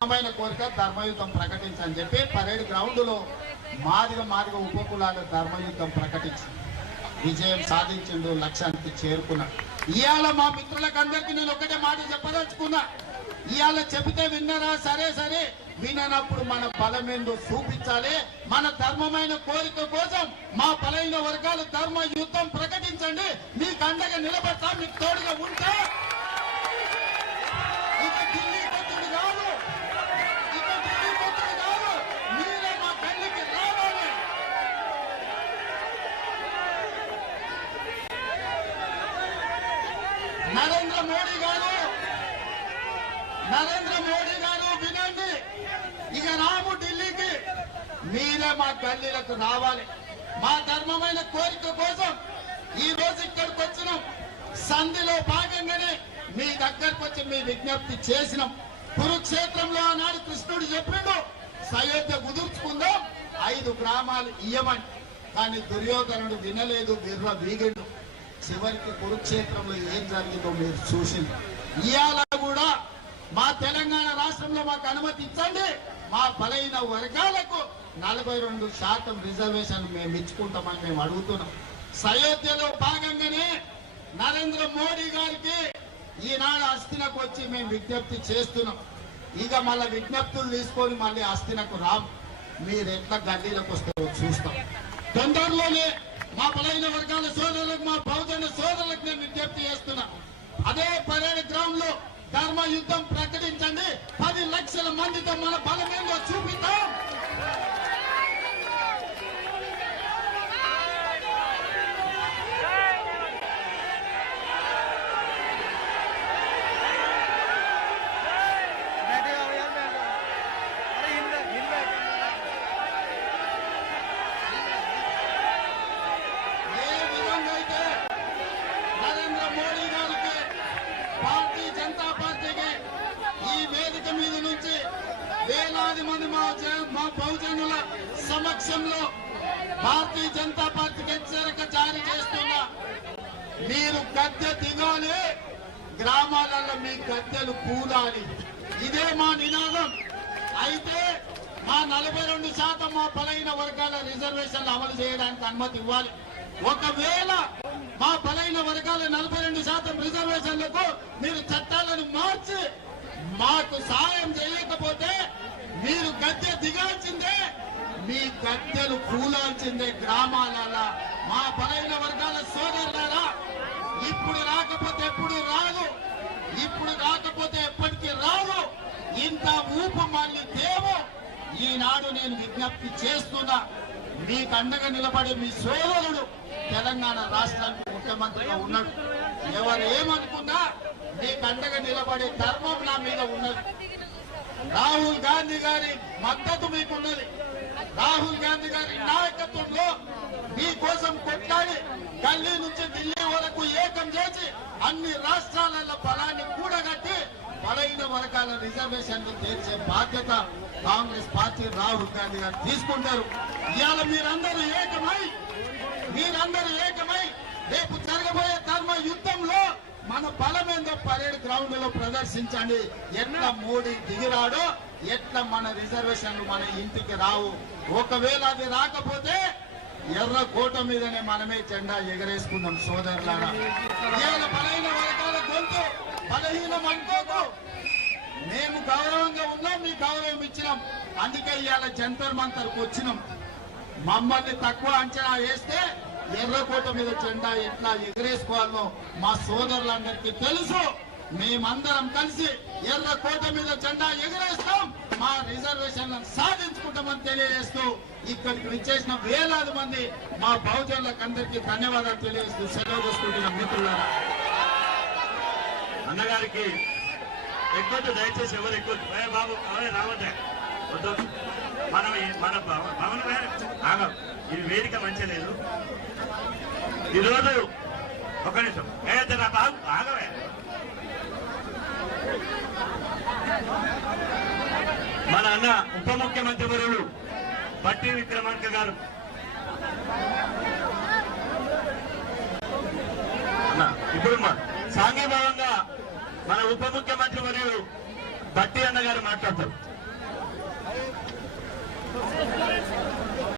కోరిక ధర్మయుద్ధం ప్రకటించని చెప్పి పరేడ్ గ్రౌండ్ లో మాదిగ ఉపకులాల ధర్మయుద్ధం ప్రకటించి విజయం సాధించిండు, లక్ష్యానికి చేరుకున్నాడు. ఇవాళ మా మిత్రులకు అందరికీ నేను ఒకటే మాట చెప్పదలుచుకున్నా. ఇవాళ చెబితే విన్నరా? సరే విననప్పుడు మన బలమేందో చూపించాలి. మన ధర్మమైన కోరిక కోసం మా బలైన వర్గాలు ధర్మ యుద్ధం ప్రకటించండి. మీకు అండగా నిలబడతా, మీకు తోడుగా ఉంటా. ఇక ఢిల్లీ కొట్టుడు కాదు, మీరే మా కళ్ళకి రావాలి. నరేంద్ర మోడీ గారు వినండి. ఇక రాము ఢిల్లీకి, మీరే మా గల్లీలకు రావాలి. మా ధర్మమైన కోరిక కోసం ఈ రోజు ఇక్కడికి వచ్చినాం. సంధిలో భాగంగానే మీ దగ్గరకు వచ్చి మీ విజ్ఞప్తి చేసినాం. కురుక్షేత్రంలో ఆనాడు కృష్ణుడు చెప్పిండు, సయోధ్య కుదుర్చుకుందాం, 5 గ్రామాలు ఇయ్యమని. కానీ దుర్యోధనుడు వినలేదు, విర్ర వీగిండు. చివరికి కురుక్షేత్రంలో ఏం జరిగిందో మీరు చూసింది. ఇవాళ కూడా మా తెలంగాణ రాష్ట్రంలో మాకు అనుమతి ఇచ్చండి. మా బలైన వర్గాలకు 42% రిజర్వేషన్ మేము ఇచ్చుకుంటామని మేము అడుగుతున్నాం. సయోధ్యలో భాగంగానే నరేంద్ర మోడీ గారికి ఈనాడు అస్థినకు వచ్చి మేము విజ్ఞప్తి చేస్తున్నాం. ఇక మళ్ళీ విజ్ఞప్తులు తీసుకొని మళ్ళీ అస్థినకు రాం. మీరు ఎట్లా గల్లీలకు వస్తారో చూస్తాం. తొందరలోనే మా బలైన వర్గాల సోదరులకు, మా బహుజన సోదరులకు నేను విజ్ఞప్తి చేస్తున్నా. అదే పరేడ్ గ్రౌండ్ లో ధర్మ యుద్ధం ప్రకటించండి. 10 లక్షల మందితో మన బలమేందో చూపిద్దాం. మీద నుంచి వేలాది మంది మా బహుజనుల సమక్షంలో భారతీయ జనతా పార్టీకి హెచ్చరిక జారీ చేస్తున్నా. మీరు గద్దె దిగాలి, గ్రామాలలో మీ గద్దెలు కూలాలి. ఇదే మా నినాదం. అయితే మా 42% మా బలైన వర్గాల రిజర్వేషన్లు అమలు చేయడానికి అనుమతి ఇవ్వాలి. ఒకవేళ మా బలైన వర్గాల 42% రిజర్వేషన్లకు మీరు చట్టాలను మార్చి మాకు సాయం చేయకపోతే మీరు గద్దె దిగాల్సిందే, మీ గద్దెలు కూలాల్సిందే. గ్రామాలలో మా బలైన వర్గాల సోదరులారా, ఇప్పుడు రాకపోతే ఎప్పుడు రాదు, ఇప్పుడు రాకపోతే ఎప్పటికీ రాదు. ఇంత ఊపు మళ్ళీ దేవు. ఈనాడు నేను విజ్ఞప్తి చేస్తున్నా, మీకు అండగా నిలబడే మీ సోదరుడు తెలంగాణ రాష్ట్రానికి ముఖ్యమంత్రిగా ఉన్నాడు. ఎవరు ఏమనుకున్నా మీకు అండగా నిలబడే ధర్మం నా మీద ఉన్నది. రాహుల్ గాంధీ గారి మద్దతు మీకున్నది. రాహుల్ గాంధీ గారి నాయకత్వంలో మీకోసం కొట్లాడి గల్లీ నుంచి ఢిల్లీ వరకు ఏకం చేసి అన్ని రాష్ట్రాలలో బలాన్ని కూడగట్టి బలైన వర్గాల రిజర్వేషన్లు తీర్చే బాధ్యత కాంగ్రెస్ పార్టీ, రాహుల్ గాంధీ గారు తీసుకుంటారు. ఇవాళ మీరందరూ ఏకమై రేపు జరగబోయే ధర్మ యుద్ధంలో మన బలమేందో పరేడ్ గ్రౌండ్ లో ప్రదర్శించండి. ఎట్లా మోడీ దిగిరాడో, ఎట్లా మన రిజర్వేషన్లు మన ఇంటికి రావు. ఒకవేళ అది రాకపోతే ఎర్ర కోట మీదనే మనమే జెండా ఎగరేసుకుందాం. సోదరులారా, ఇవాళ బలైన వర్గాల గొంతు బలహీనం అనుకోకు. మేము గౌరవంగా ఉన్నాం, మీ గౌరవం ఇచ్చినాం. అందుకే ఇవాళ జంతర్ మంతర్కు వచ్చినాం. మమ్మల్ని తక్కువ అంచనా వేస్తే ఎర్రకోట మీద జెండా ఎట్లా ఎగరేసుకోవాలో మా సోదరులందరికీ తెలుసు. మేమందరం కలిసి ఎర్రకోట మీద జెండా ఎగరేస్తాం, మా రిజర్వేషన్లను సాధించుకుంటామని తెలియజేస్తూ ఇక్కడికి విచ్చేసిన వేలాది మంది మా బహుజనులకు అందరికీ ధన్యవాదాలు తెలియజేస్తూ సెలవు తీసుకుంటున్న మిత్రులారా. అన్నగారికి ఎక్కువ దయచేసి ఎవరు ఎక్కువ బాబు అవే రావద్దా వద్దు. మన భవన్ ఆగం, ఇది వేదిక మంచి లేదు. ఈరోజు ఒక నిమిషం ఆగవే. మన అన్న ఉప ముఖ్యమంత్రి వర్యులు బట్టి విక్రమార్క గారు ఇప్పుడు సాంఘీభావంగా మన ఉప ముఖ్యమంత్రి మరియు బట్టి అన్న గారు మాట్లాడతారు.